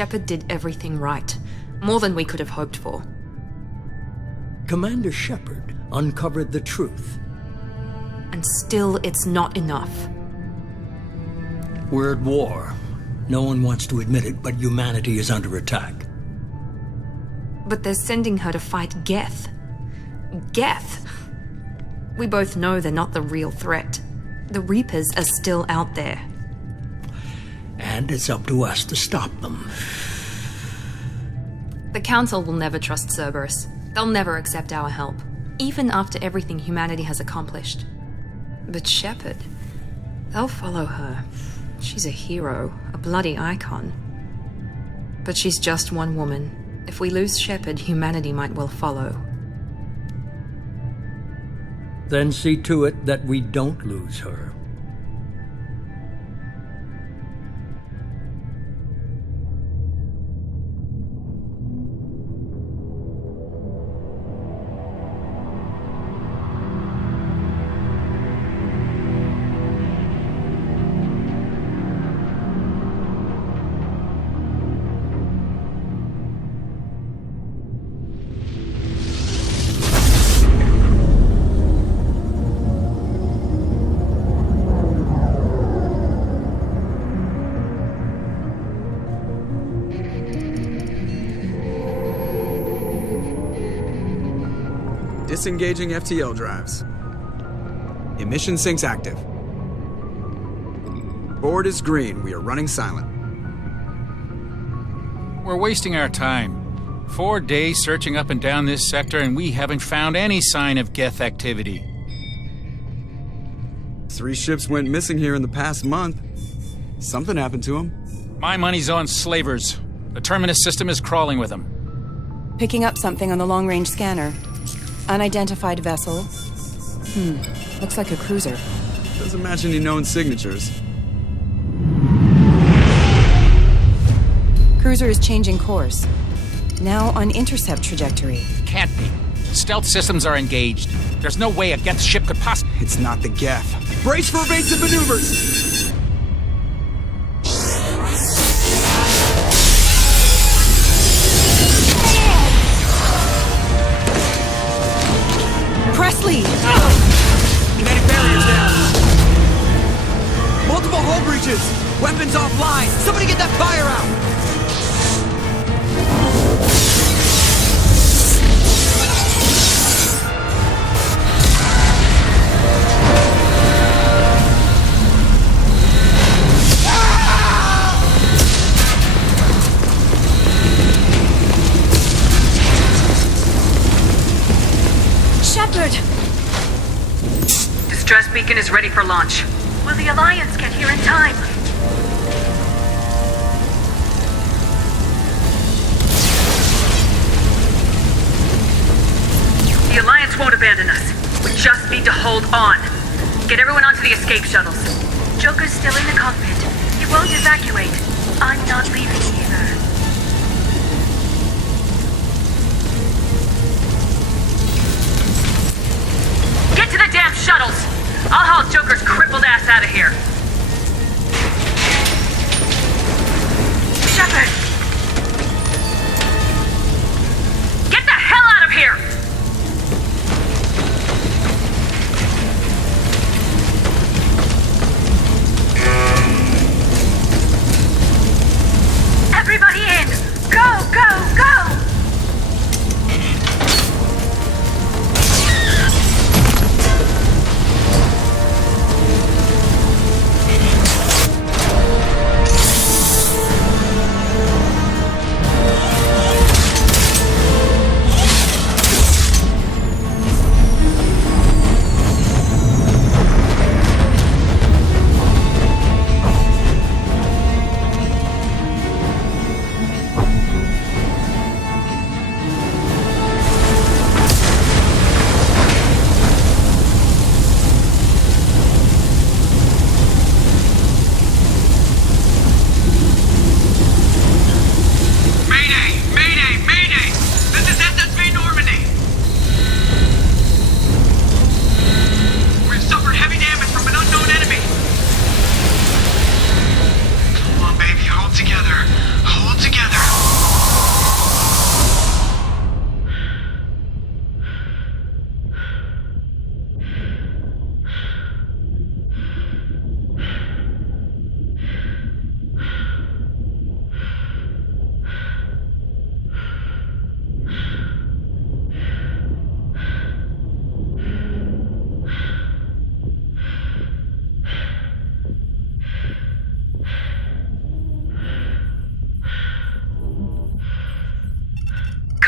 Shepard did everything right. More than we could have hoped for. Commander Shepard uncovered the truth. And still, it's not enough. We're at war. No one wants to admit it, but humanity is under attack. But they're sending her to fight Geth. Geth! We both know they're not the real threat. The Reapers are still out there. And it's up to us to stop them. The Council will never trust Cerberus. They'll never accept our help, even after everything humanity has accomplished. But Shepard, they'll follow her. She's a hero, a bloody icon. But she's just one woman. If we lose Shepard, humanity might well follow. Then see to it that we don't lose her. Disengaging FTL drives. Emission sinks active. Board is green. We are running silent. We're wasting our time. 4 days searching up and down this sector, and we haven't found any sign of Geth activity. 3 ships went missing here in the past month. Something happened to them. My money's on slavers. The Terminus system is crawling with them. Picking up something on the long-range scanner. Unidentified vessel. Looks like a cruiser. Doesn't match any known signatures. Cruiser is changing course. Now on intercept trajectory. Can't be. Stealth systems are engaged. There's no way a Geth ship could possibly... It's not the Geth. Brace for evasive maneuvers! Presley! Kinetic barriers down! Multiple hull breaches! Weapons offline! Somebody get that fire out! Distress beacon is ready for launch. Will the Alliance get here in time? The Alliance won't abandon us. We just need to hold on. Get everyone onto the escape shuttles. Joker's still in the cockpit. He won't evacuate. I'm not leaving either. Get to the damn shuttles! I'll haul Joker's crippled ass out of here. Shepard! Get the hell out of here! Everybody in! Go, go, go!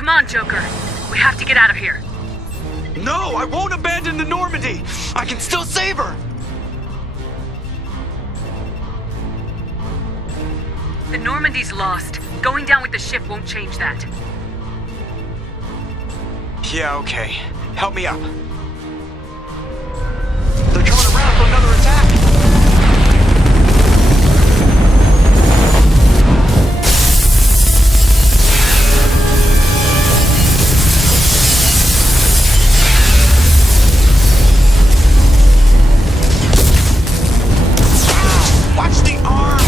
Come on, Joker. We have to get out of here. No, I won't abandon the Normandy! I can still save her! The Normandy's lost. Going down with the ship won't change that. Yeah, okay. Help me up. They're coming around for another attack! Watch the arm!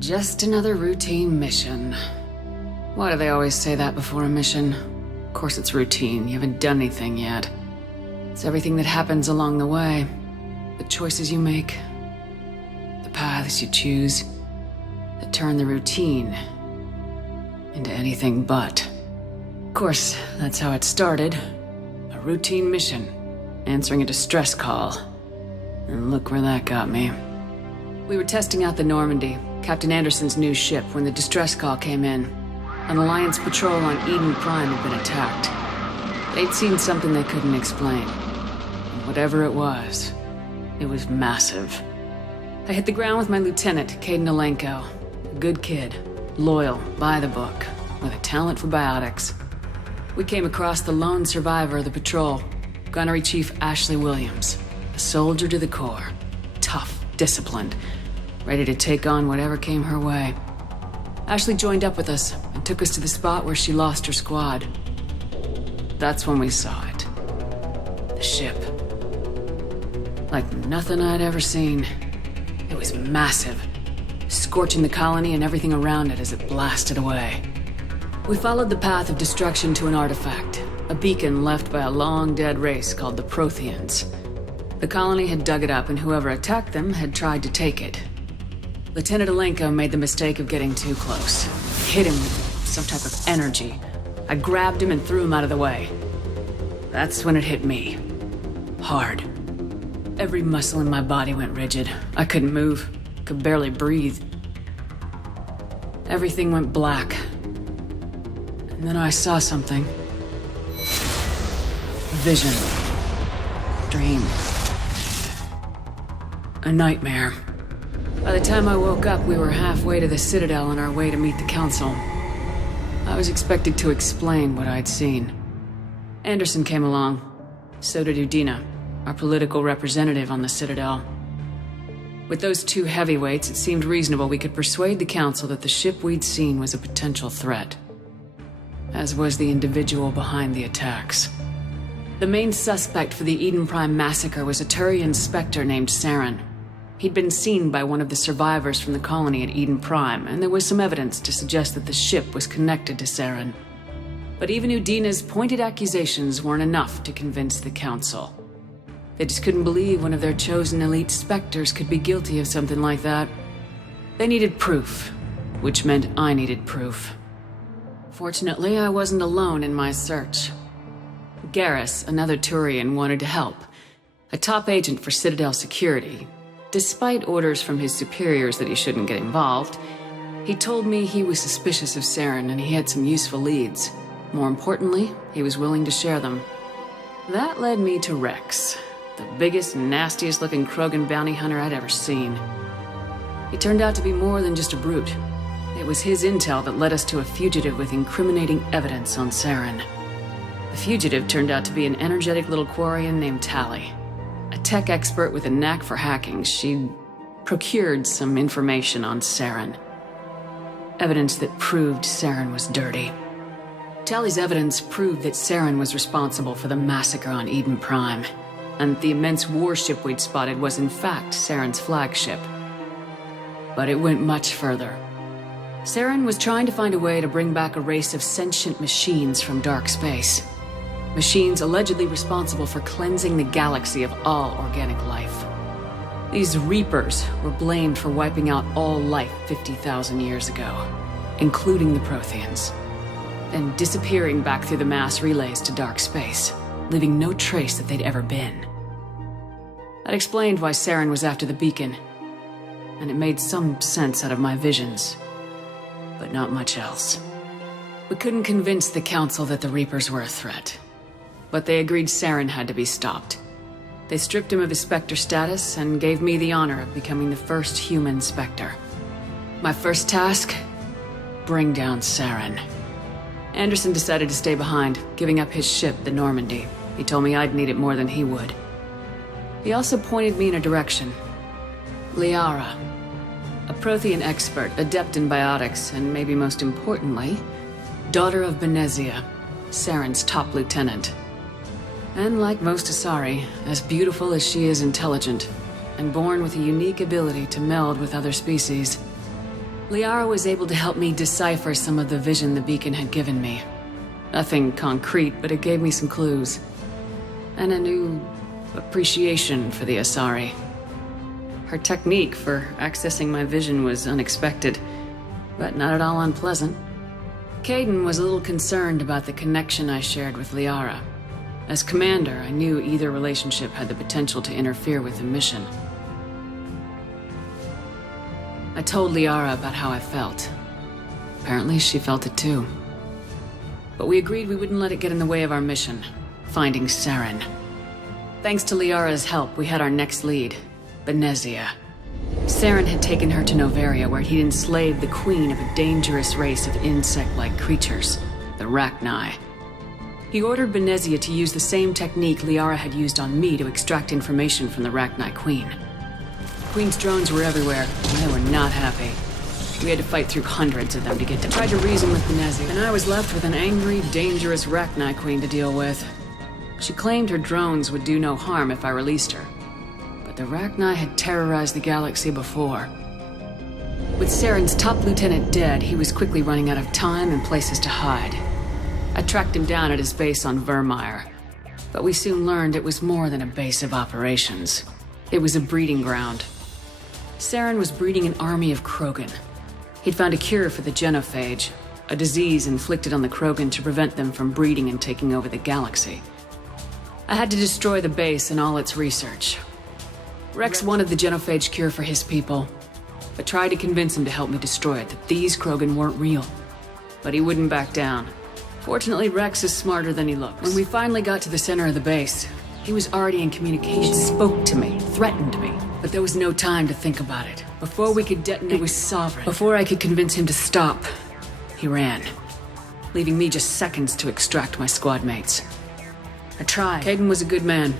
Just another routine mission. Why do they always say that before a mission? Of course it's routine, you haven't done anything yet. It's everything that happens along the way. The choices you make, the paths you choose, that turn the routine into anything but. Of course, that's how it started. A routine mission, answering a distress call. And look where that got me. We were testing out the Normandy, Captain Anderson's new ship, when the distress call came in. An Alliance patrol on Eden Prime had been attacked. They'd seen something they couldn't explain. And whatever it was massive. I hit the ground with my lieutenant, Caden Alenko. A good kid, loyal, by the book, with a talent for biotics. We came across the lone survivor of the patrol, Gunnery Chief Ashley Williams. A soldier to the core. Tough, disciplined, ready to take on whatever came her way. Ashley joined up with us and took us to the spot where she lost her squad. That's when we saw it. The ship. Like nothing I'd ever seen. It was massive, scorching the colony and everything around it as it blasted away. We followed the path of destruction to an artifact, a beacon left by a long-dead race called the Protheans. The colony had dug it up, and whoever attacked them had tried to take it. Lieutenant Alenko made the mistake of getting too close. Hit him with some type of energy. I grabbed him and threw him out of the way. That's when it hit me. Hard. Every muscle in my body went rigid. I couldn't move, could barely breathe. Everything went black. And then I saw something. A vision. Dream. A nightmare. By the time I woke up, we were halfway to the Citadel on our way to meet the Council. I was expected to explain what I'd seen. Anderson came along. So did Udina, our political representative on the Citadel. With those two heavyweights, it seemed reasonable we could persuade the Council that the ship we'd seen was a potential threat. As was the individual behind the attacks. The main suspect for the Eden Prime massacre was a Turian Spectre named Saren. He'd been seen by one of the survivors from the colony at Eden Prime, and there was some evidence to suggest that the ship was connected to Saren. But even Udina's pointed accusations weren't enough to convince the Council. They just couldn't believe one of their chosen elite Spectres could be guilty of something like that. They needed proof, which meant I needed proof. Fortunately, I wasn't alone in my search. Garrus, another Turian, wanted to help. A top agent for Citadel security. Despite orders from his superiors that he shouldn't get involved, he told me he was suspicious of Saren and he had some useful leads. More importantly, he was willing to share them. That led me to Rex, the biggest, nastiest looking Krogan bounty hunter I'd ever seen. He turned out to be more than just a brute. It was his intel that led us to a fugitive with incriminating evidence on Saren. The fugitive turned out to be an energetic little Quarian named Tali. A tech expert with a knack for hacking, she'd procured some information on Saren. Evidence that proved Saren was dirty. Tali's evidence proved that Saren was responsible for the massacre on Eden Prime, and the immense warship we'd spotted was in fact Saren's flagship. But it went much further. Saren was trying to find a way to bring back a race of sentient machines from dark space. Machines allegedly responsible for cleansing the galaxy of all organic life. These Reapers were blamed for wiping out all life 50,000 years ago, including the Protheans, and disappearing back through the mass relays to dark space, leaving no trace that they'd ever been. That explained why Saren was after the beacon, and it made some sense out of my visions, but not much else. We couldn't convince the Council that the Reapers were a threat, but they agreed Saren had to be stopped. They stripped him of his Spectre status and gave me the honor of becoming the first human Spectre. My first task? Bring down Saren. Anderson decided to stay behind, giving up his ship, the Normandy. He told me I'd need it more than he would. He also pointed me in a direction. Liara. A Prothean expert, adept in biotics, and maybe most importantly, daughter of Benezia, Saren's top lieutenant. And like most Asari, as beautiful as she is intelligent, and born with a unique ability to meld with other species, Liara was able to help me decipher some of the vision the beacon had given me. Nothing concrete, but it gave me some clues. And a new appreciation for the Asari. Her technique for accessing my vision was unexpected, but not at all unpleasant. Caden was a little concerned about the connection I shared with Liara. As commander, I knew either relationship had the potential to interfere with the mission. I told Liara about how I felt. Apparently, she felt it too. But we agreed we wouldn't let it get in the way of our mission, finding Saren. Thanks to Liara's help, we had our next lead, Benezia. Saren had taken her to Noveria, where he'd enslaved the queen of a dangerous race of insect-like creatures, the Rachni. He ordered Benezia to use the same technique Liara had used on me to extract information from the Rachni queen. Queen's drones were everywhere, and they were not happy. We had to fight through hundreds of them to get to. I tried to reason with Benezia, and I was left with an angry, dangerous Rachni queen to deal with. She claimed her drones would do no harm if I released her. But the Rachni had terrorized the galaxy before. With Saren's top lieutenant dead, he was quickly running out of time and places to hide. I tracked him down at his base on Vermeer, but we soon learned it was more than a base of operations. It was a breeding ground. Saren was breeding an army of Krogan. He'd found a cure for the genophage, a disease inflicted on the Krogan to prevent them from breeding and taking over the galaxy. I had to destroy the base and all its research. Rex wanted the genophage cure for his people, but tried to convince him to help me destroy it, that these Krogan weren't real. But he wouldn't back down. Fortunately, Rex is smarter than he looks. When we finally got to the center of the base, he was already in communication. He spoke to me, threatened me, but there was no time to think about it. Before we could detonate, it was sovereign. Before I could convince him to stop, he ran, leaving me just seconds to extract my squad mates. I tried. Caden was a good man,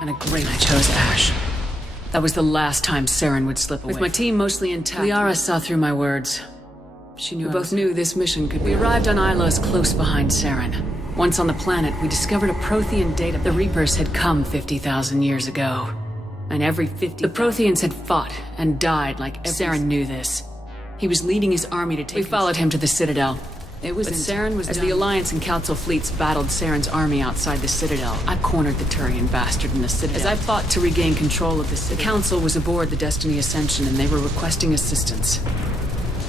and a great. I chose Ash. That was the last time Saren would slip away. With my team mostly intact, Liara saw through my words. She knew. We both knew this mission could be. We arrived on Ilos close behind Saren. Once on the planet, we discovered a Prothean data. The Reapers had come 50,000 years ago. And every 50... The Protheans had fought and died like... Saren knew this. He was leading his army to take... We followed him to the Citadel. It was Saren was as the Alliance and Council fleets battled Saren's army outside the Citadel. I cornered the Turian bastard in the Citadel. As I fought to regain control of the Citadel, the Council was aboard the Destiny Ascension and they were requesting assistance.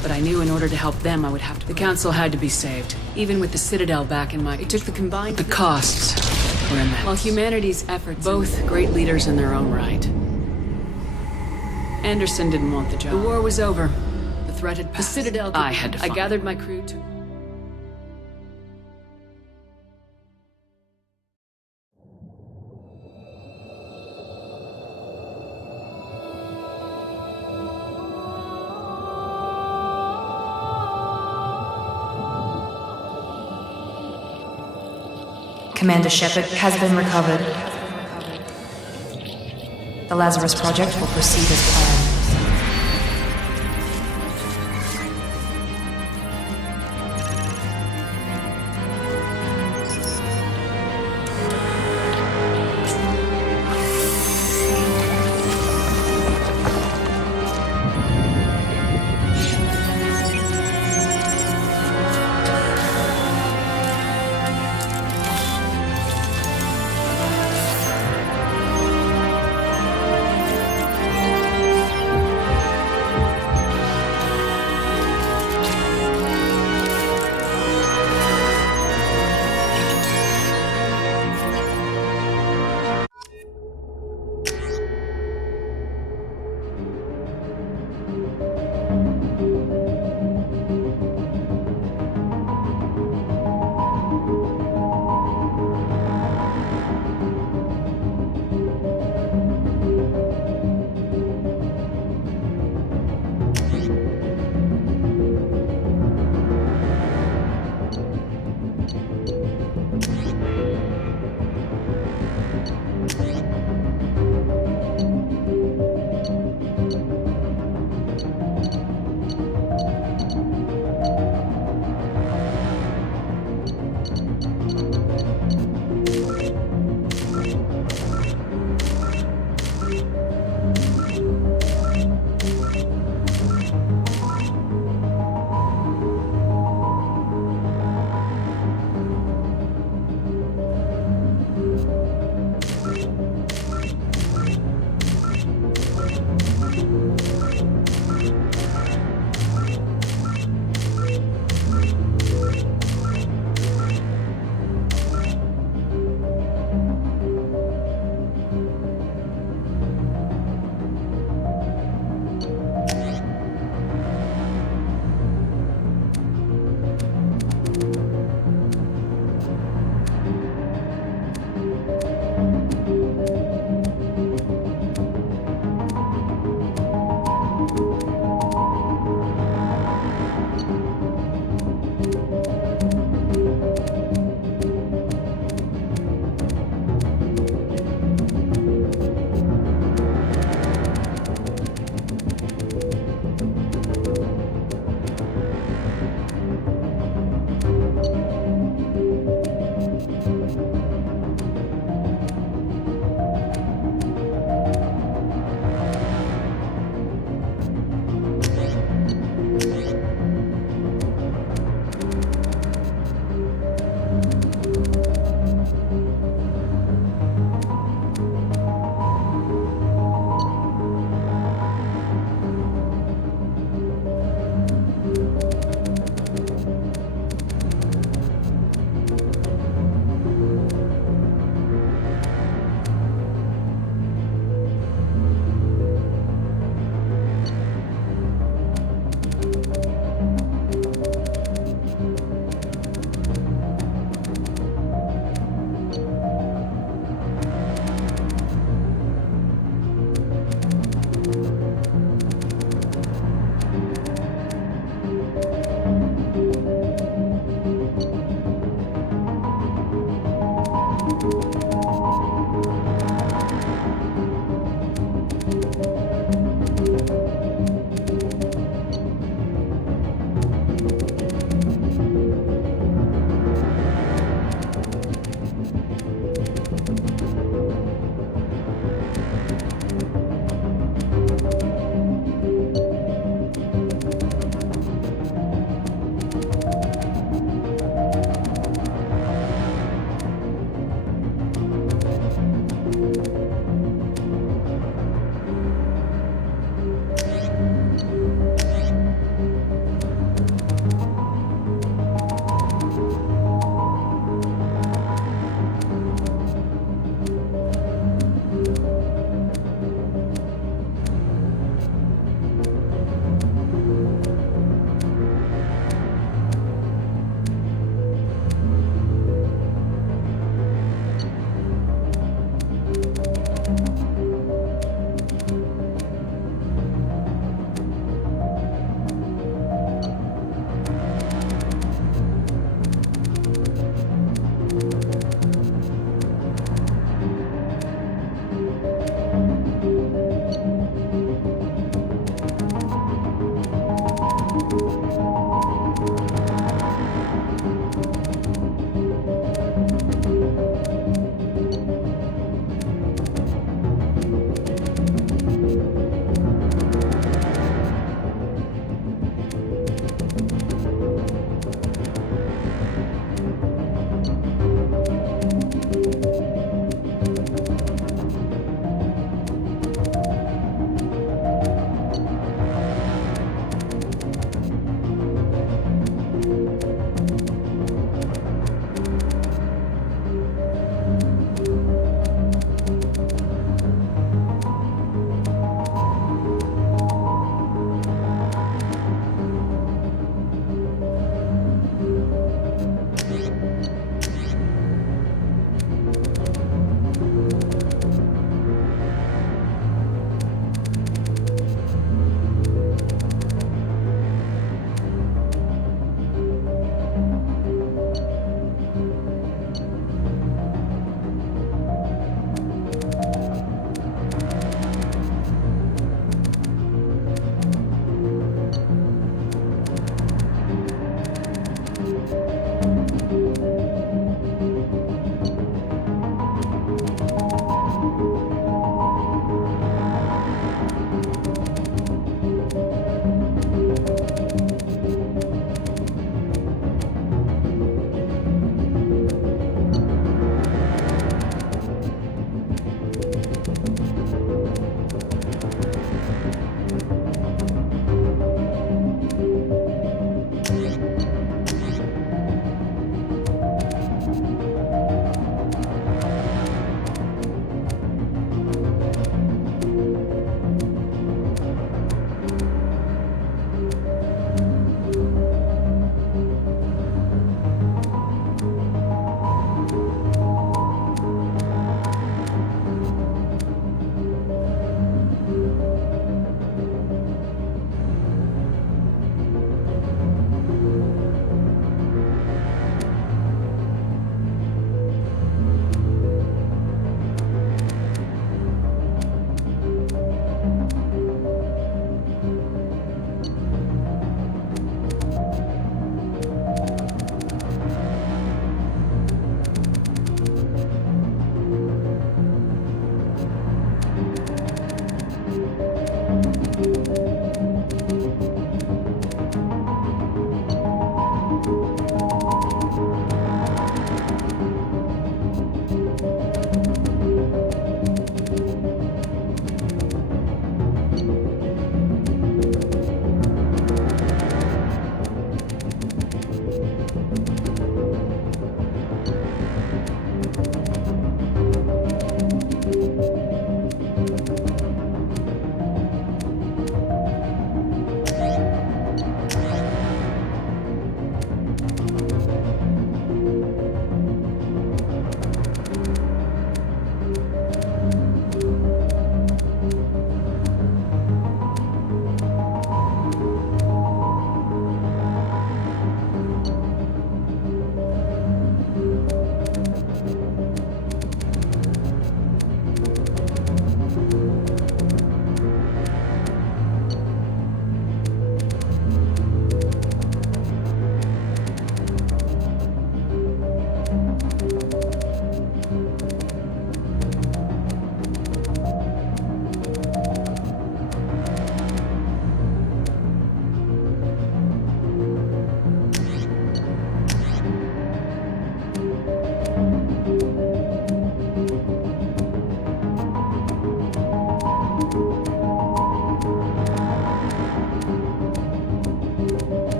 But I knew in order to help them, I would have to... The Council had to be saved. Even with the Citadel back in my... It took the combined... The costs were immense. While humanity's efforts... Both great leaders in their own right. Anderson didn't want the job. The war was over. The threat had passed. The Citadel... I had to find... I gathered my crew to... Commander Shepard has been recovered. The Lazarus Project will proceed as planned.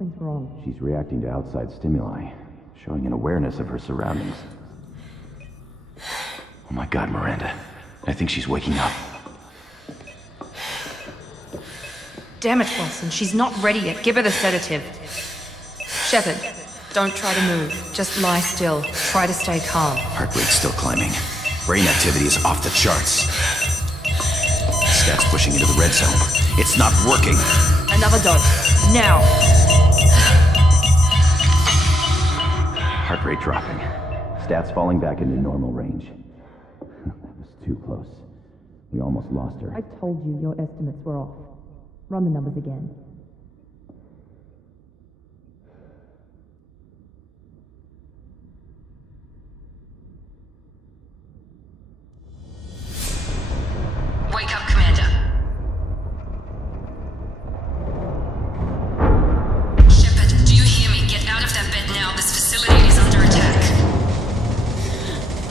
Something's wrong. She's reacting to outside stimuli, showing an awareness of her surroundings. Oh my god, Miranda. I think she's waking up. Damn it, Wilson. She's not ready yet. Give her the sedative. Shepard, don't try to move. Just lie still. Try to stay calm. Heart rate's still climbing. Brain activity is off the charts. Stats pushing into the red zone. It's not working. Another dose. Now. Heart rate dropping. Stats falling back into normal range. That was too close. We almost lost her. I told you your estimates were off. Run the numbers again. Wake up, Commander. Shepard, do you hear me? Get out of that bed now. This facility is under attack.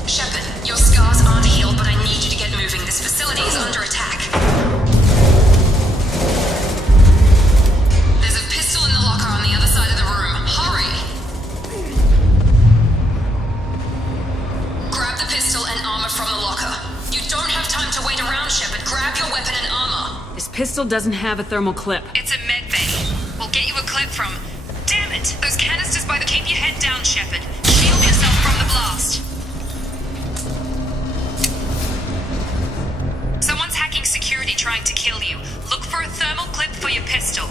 Shepard, your scars aren't healed, but I need you to get moving. This facility is under attack. There's a pistol in the locker on the other side of the room. Hurry! Grab the pistol and armor from the locker. You don't have time to wait around, Shepard. Grab your weapon and armor. This pistol doesn't have a thermal clip. It's a med bay. We'll get you a clip from... Damn it! Those canisters by the... Keep your head down, Shepard. Shield yourself from the blast. Someone's hacking security trying to kill you. Look for a thermal clip for your pistol.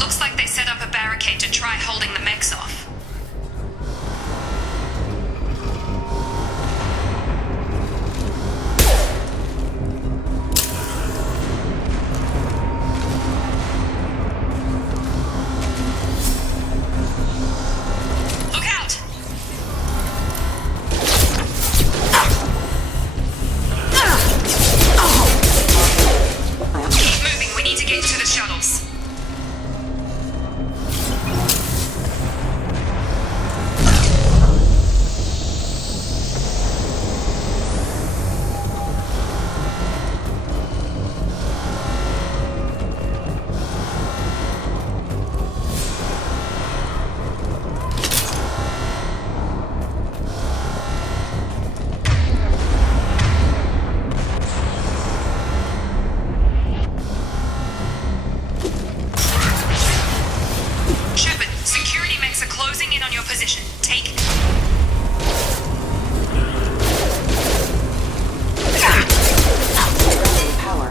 Looks like they set up a barricade to try holding the mechs off. Look out! Keep moving, we need to get to the shuttles. Shepard, security mechs are closing in on your position. Take... Power.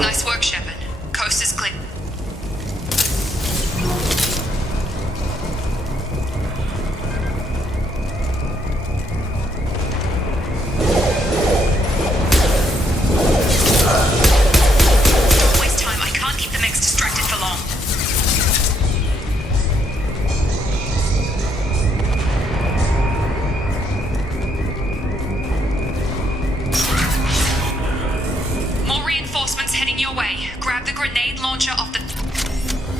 Nice work, Shepard. Coast is clear. Don't waste time. I can't keep the mechs distracted for long. More reinforcements heading your way. Grab the grenade launcher off the...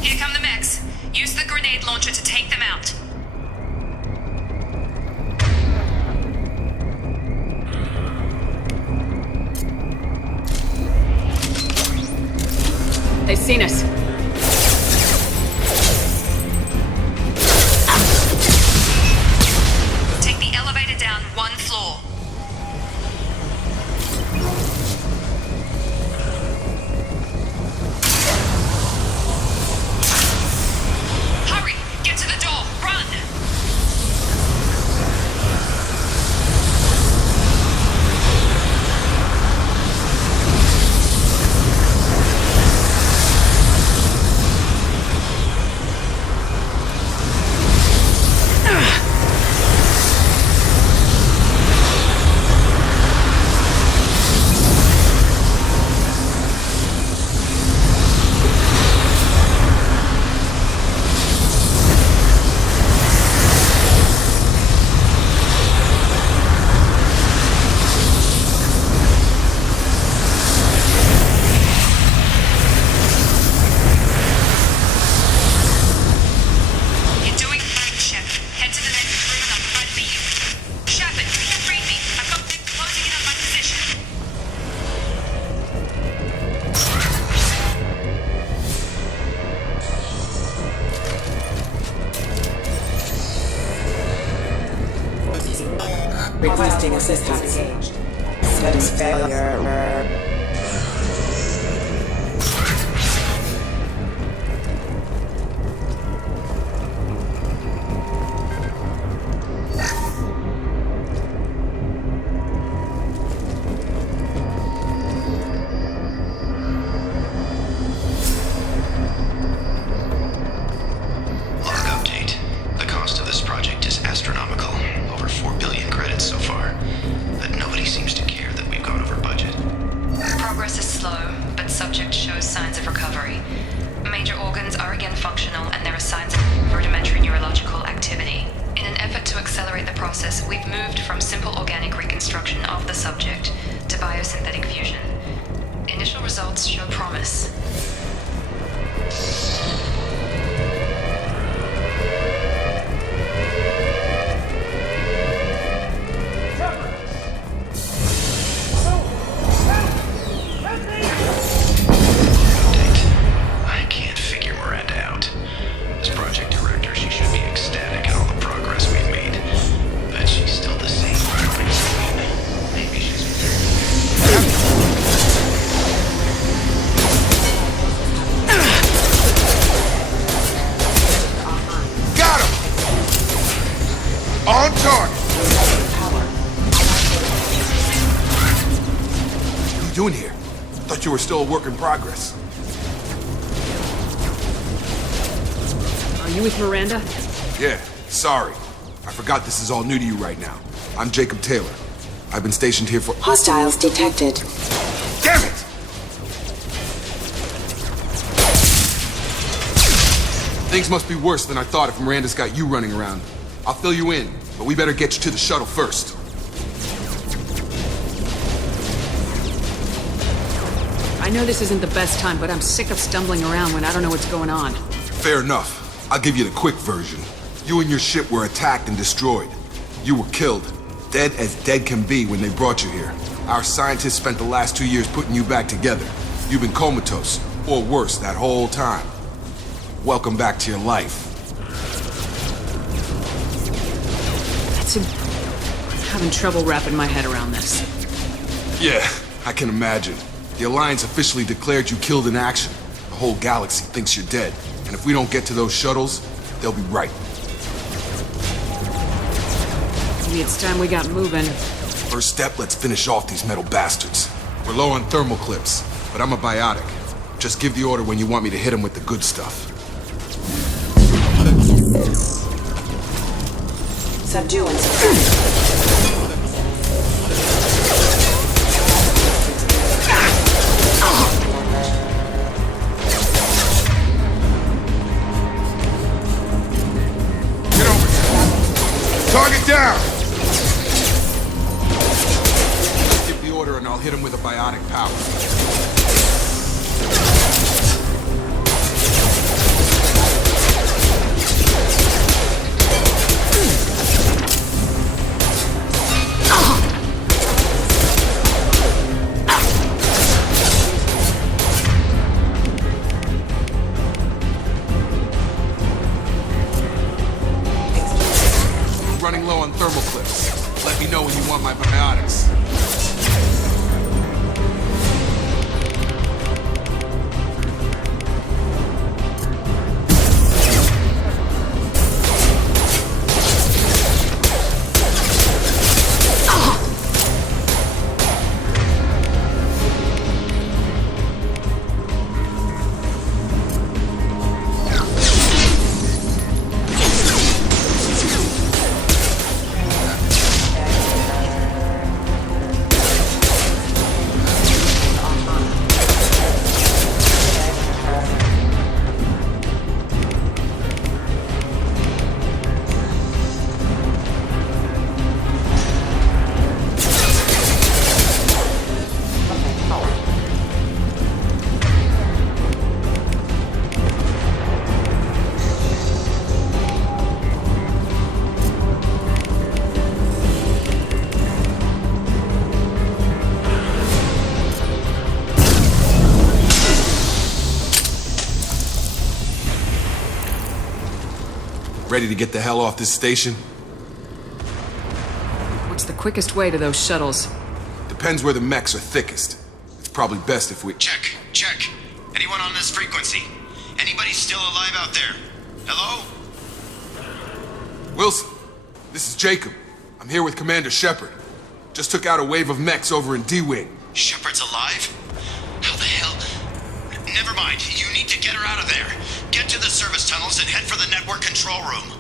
Here come the mechs. Use the grenade launcher to take them out. They've seen us. Take the elevator down one floor. Hurry! Get to the door! Run! Requesting assistance. Status failure. Doing here? Thought you were still a work in progress. Are you with Miranda? Yeah, sorry. I forgot this is all new to you right now. I'm Jacob Taylor. I've been stationed here for— Hostiles detected. Damn it! Things must be worse than I thought if Miranda's got you running around. I'll fill you in, but we better get you to the shuttle first. I know this isn't the best time, but I'm sick of stumbling around when I don't know what's going on. Fair enough. I'll give you the quick version. You and your ship were attacked and destroyed. You were killed. Dead as dead can be when they brought you here. Our scientists spent the last 2 years putting you back together. You've been comatose, or worse, that whole time. Welcome back to your life. I'm having trouble wrapping my head around this. Yeah, I can imagine. The Alliance officially declared you killed in action. The whole galaxy thinks you're dead. And if we don't get to those shuttles, they'll be right. Maybe it's time we got moving. First step, let's finish off these metal bastards. We're low on thermal clips, but I'm a biotic. Just give the order when you want me to hit them with the good stuff. Subdue and suppress. Target down! Give the order and I'll hit him with a biotic power. Running low on thermal clips. Let me know when you want my biotics. Ready to get the hell off this station? What's the quickest way to those shuttles? Depends where the mechs are thickest. It's probably best if we... Check. Anyone on this frequency? Anybody still alive out there? Hello? Wilson, this is Jacob. I'm here with Commander Shepard. Just took out a wave of mechs over in D-Wing. Shepard's alive? How the hell? Never mind. You need to get her out of there. Get to the service tunnels and head for the network control room.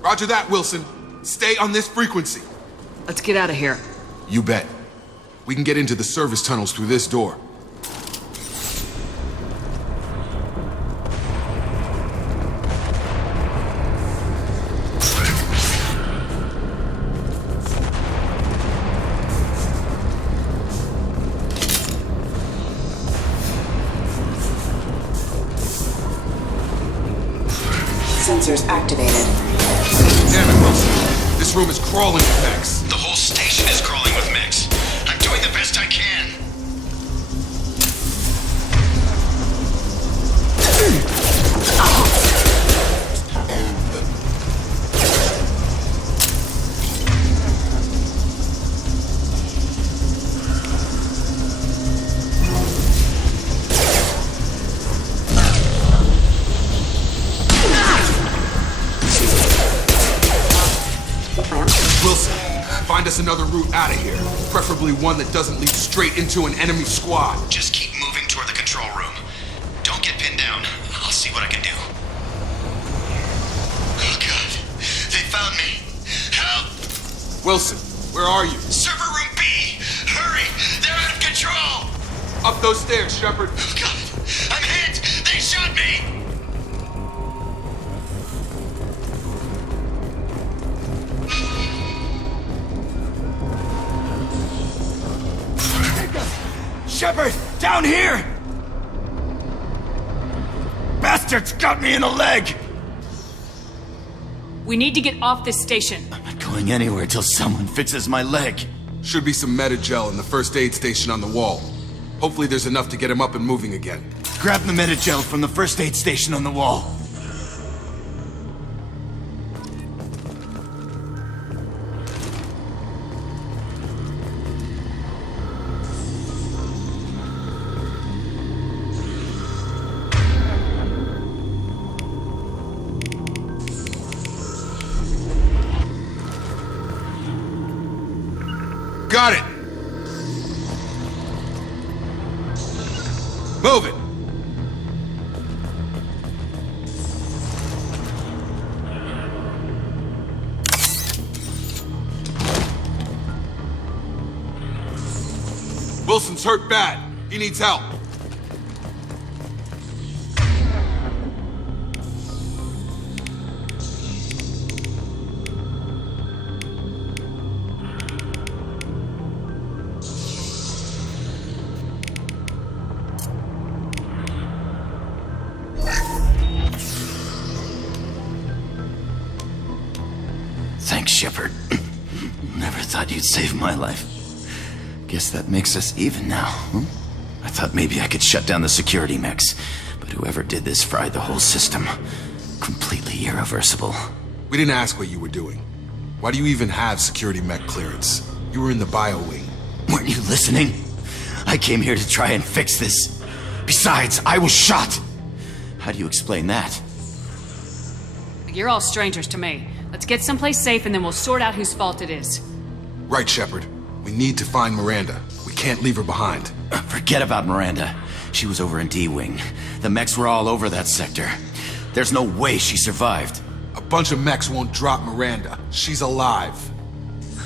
Roger that, Wilson. Stay on this frequency. Let's get out of here. You bet. We can get into the service tunnels through this door. Sensors activated. Damn it, Wilson. This room is crawling with mechs. The whole station is crawling with mechs. I'm doing the best I can. Wilson, find us another route out of here. Preferably one that doesn't lead straight into an enemy squad. Just keep moving toward the control room. Don't get pinned down. I'll see what I can do. Oh, God. They found me. Help! Wilson, where are you? Server room B! Hurry! They're out of control! Up those stairs, Shepard. Oh, God! I'm hit! They shot me! Shepard! Down here! Bastards got me in the leg! We need to get off this station. I'm not going anywhere till someone fixes my leg. Should be some Medi-gel in the first aid station on the wall. Hopefully there's enough to get him up and moving again. Grab the Medi-gel from the first aid station on the wall. Got it! Move it! Wilson's hurt bad. He needs help. Thanks, Shepard. Never thought you'd save my life. Guess that makes us even now, huh? I thought maybe I could shut down the security mechs, but whoever did this fried the whole system. Completely irreversible. We didn't ask what you were doing. Why do you even have security mech clearance? You were in the bio wing. Weren't you listening? I came here to try and fix this. Besides, I was shot. How do you explain that? You're all strangers to me. Let's get someplace safe and then we'll sort out whose fault it is. Right, Shepard. We need to find Miranda. We can't leave her behind. Forget about Miranda. She was over in D-Wing. The mechs were all over that sector. There's no way she survived. A bunch of mechs won't drop Miranda. She's alive.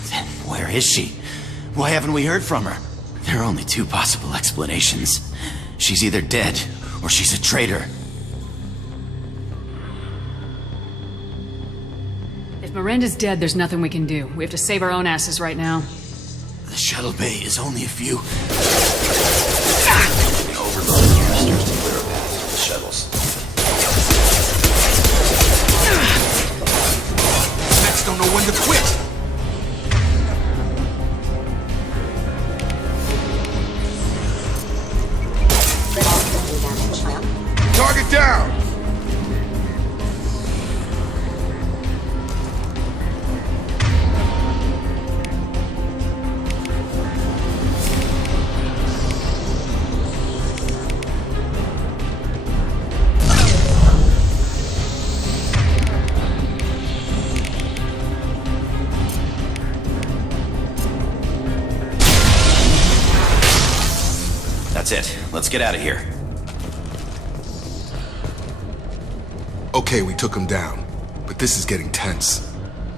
Then where is she? Why haven't we heard from her? There are only two possible explanations. She's either dead or she's a traitor. If Miranda's dead, there's nothing we can do. We have to save our own asses right now. The shuttle bay is only a few... Overload the canisters to clear a path for the shuttles. Mechs don't know when to quit. Target down! let's get out of here. Okay, we took him down, but this is getting tense.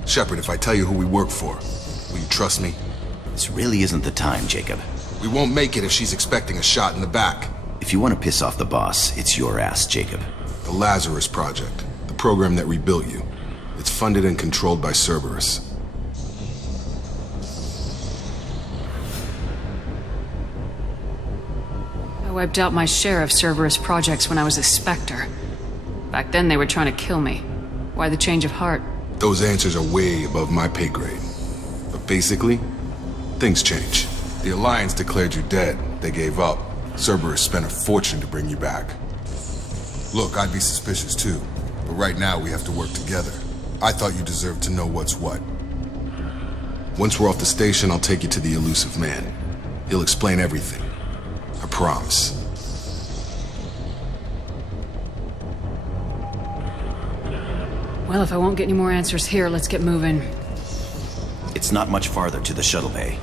Shepard, if I tell you who we work for, will you trust me? This really isn't the time, Jacob. We won't make it if she's expecting a shot in the back. If you want to piss off the boss, it's your ass, Jacob. The Lazarus Project, the program that rebuilt you. It's funded and controlled by Cerberus. I wiped out my share of Cerberus projects when I was a Spectre. Back then they were trying to kill me. Why the change of heart? Those answers are way above my pay grade. But basically, things change. The Alliance declared you dead. They gave up. Cerberus spent a fortune to bring you back. Look, I'd be suspicious too, but right now we have to work together. I thought you deserved to know what's what. Once we're off the station, I'll take you to the elusive man. He'll explain everything. I promise. Well, if I won't get any more answers here, let's get moving. It's not much farther to the shuttle bay.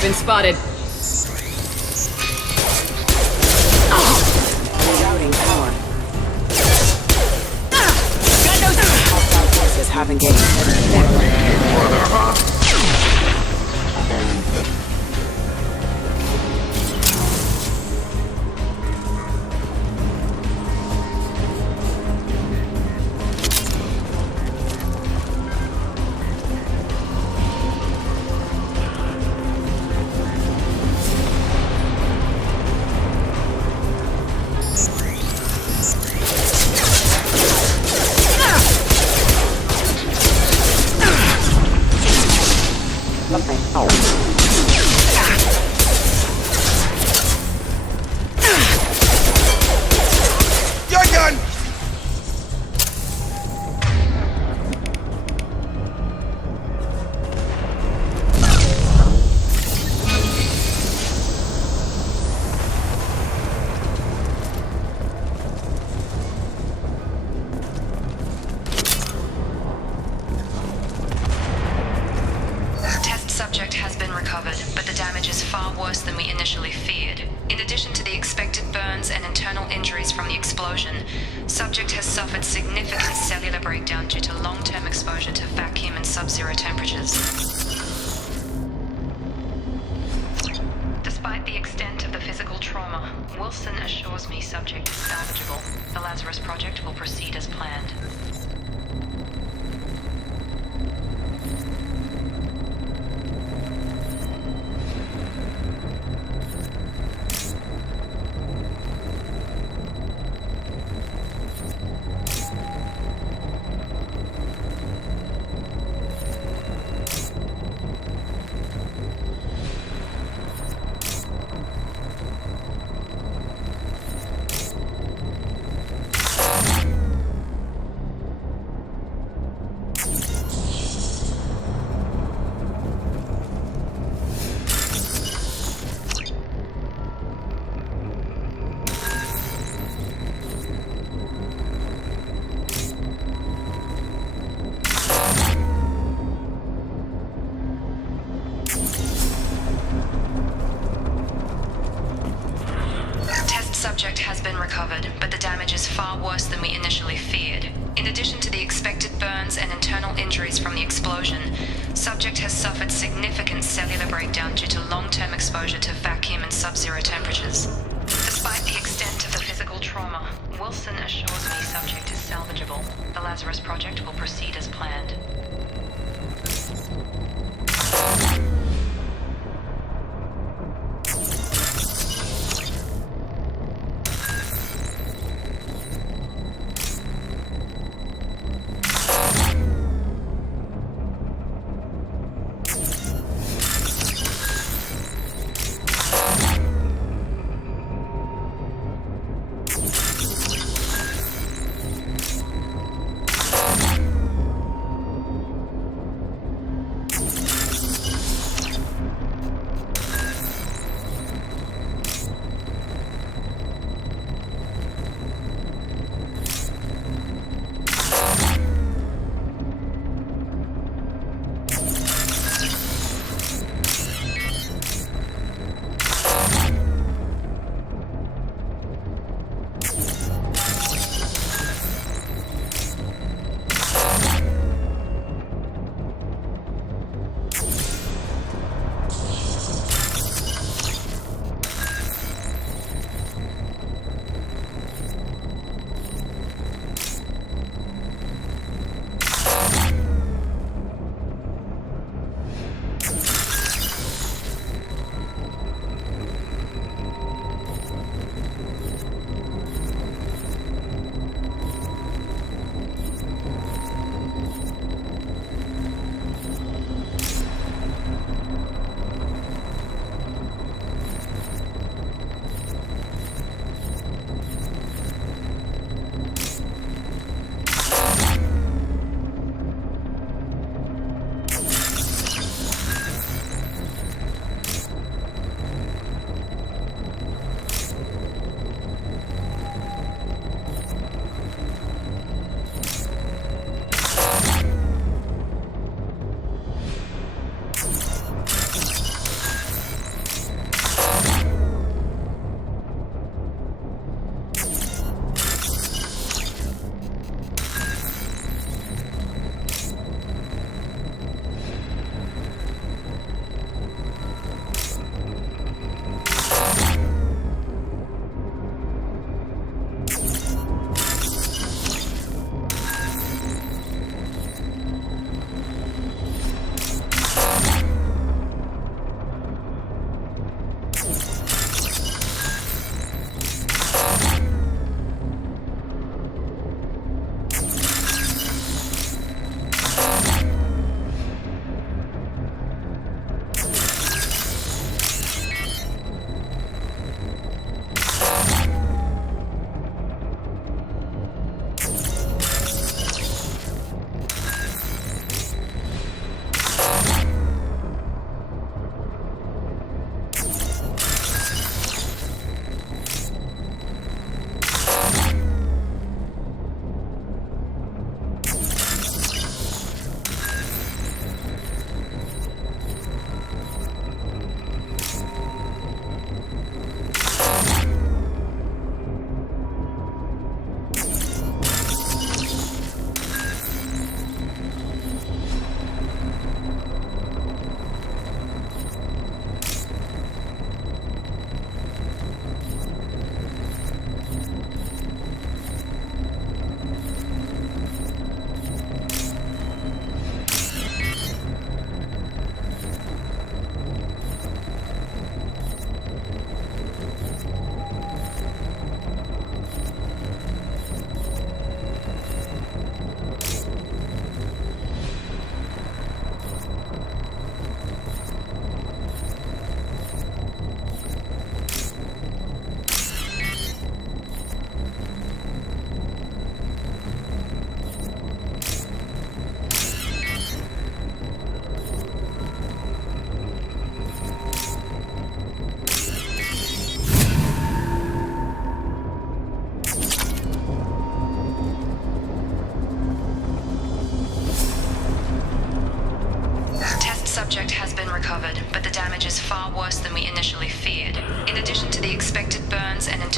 Been spotted. Rerouting power. Hostile forces have engaged. You're done! Test subject has been recovered, but the damage is far worse than we initially feared. In addition to the expected burns and internal injuries from the explosion, subject has suffered significant cellular breakdown due to long-term exposure to vacuum and sub-zero temperatures. Despite the extent of the physical trauma, Wilson assures me subject is salvageable. The Lazarus Project will proceed as planned. Subject has been recovered, but the damage is far worse than we initially feared. In addition to the expected burns and internal injuries from the explosion, subject has suffered significant cellular breakdown due to long-term exposure to vacuum and sub-zero temperatures. Despite the extent of the physical trauma, Wilson assures me subject is salvageable. The Lazarus Project will proceed as planned.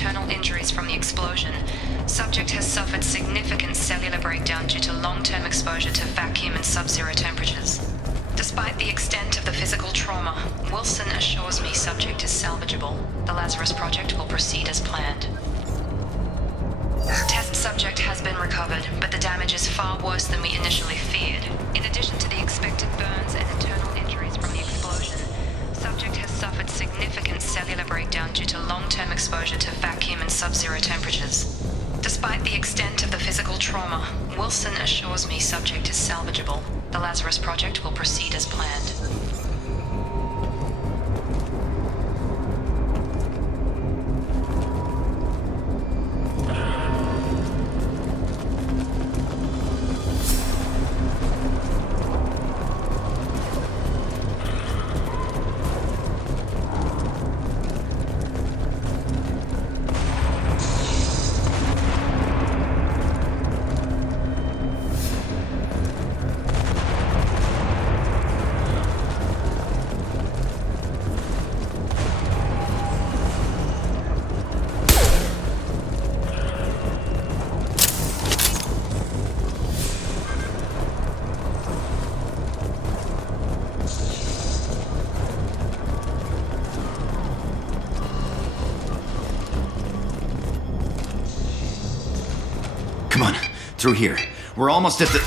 internal injuries from the explosion. Subject has suffered significant cellular breakdown due to long-term exposure to vacuum and sub-zero temperatures. Despite the extent of the physical trauma, Wilson assures me subject is salvageable. The Lazarus Project will proceed as planned. Test subject has been recovered, but the damage is far worse than we initially feared. In addition to the expected burns and internal injuries from the explosion, subject has suffered significant cellular breakdown due to long-term exposure to vacuum and sub-zero temperatures. Despite the extent of the physical trauma, Wilson assures me subject is salvageable. The Lazarus Project will proceed as planned. Come on, through here. We're almost at the...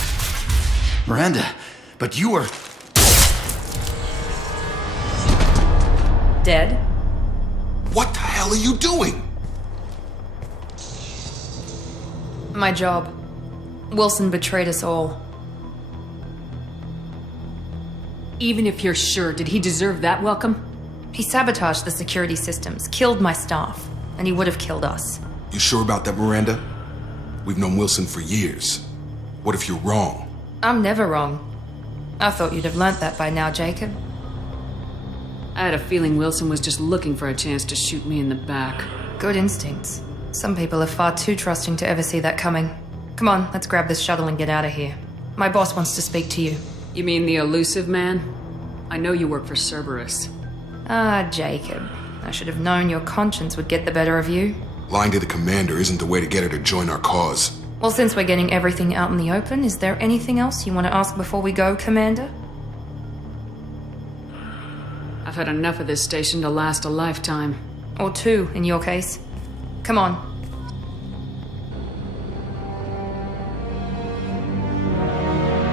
Miranda, but you were... Dead? What the hell are you doing? My job. Wilson betrayed us all. Even if you're sure, did he deserve that welcome? He sabotaged the security systems, killed my staff, and he would have killed us. You sure about that, Miranda? We've known Wilson for years. What if you're wrong? I'm never wrong. I thought you'd have learnt that by now, Jacob. I had a feeling Wilson was just looking for a chance to shoot me in the back. Good instincts. Some people are far too trusting to ever see that coming. Come on, let's grab this shuttle and get out of here. My boss wants to speak to you. You mean the elusive man? I know you work for Cerberus. Ah, Jacob. I should have known your conscience would get the better of you. Lying to the commander isn't the way to get her to join our cause. Well, since we're getting everything out in the open, is there anything else you want to ask before we go, Commander? I've had enough of this station to last a lifetime. Or two, in your case. Come on.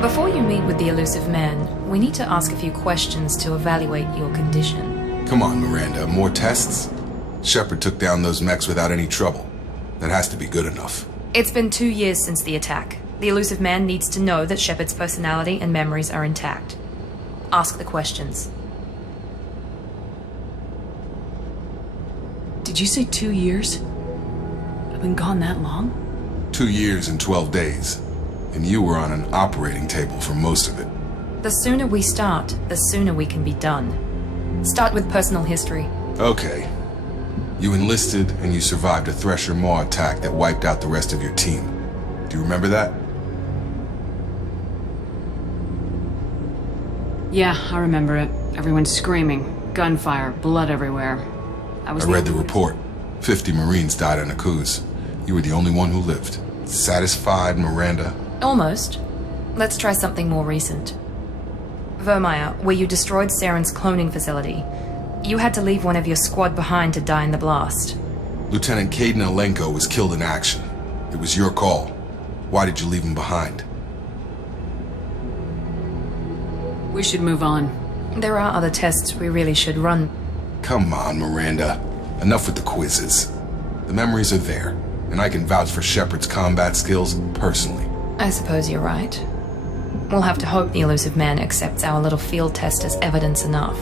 Before you meet with the elusive man, we need to ask a few questions to evaluate your condition. Come on, Miranda, more tests? Shepard took down those mechs without any trouble. That has to be good enough. It's been 2 years since the attack. The elusive man needs to know that Shepard's personality and memories are intact. Ask the questions. Did you say 2 years? I've been gone that long? 2 years and 12 days. And you were on an operating table for most of it. The sooner we start, the sooner we can be done. Start with personal history. Okay. You enlisted and you survived a Thresher Maw attack that wiped out the rest of your team. Do you remember that? Yeah, I remember it. Everyone screaming, gunfire, blood everywhere. I read the report. 50 Marines died in a Akuz. You were the only one who lived. Satisfied, Miranda? Almost. Let's try something more recent. Vermeer, where you destroyed Saren's cloning facility. You had to leave one of your squad behind to die in the blast. Lieutenant Caden Alenko was killed in action. It was your call. Why did you leave him behind? We should move on. There are other tests we really should run. Come on, Miranda. Enough with the quizzes. The memories are there, and I can vouch for Shepard's combat skills personally. I suppose you're right. We'll have to hope the elusive man accepts our little field test as evidence enough.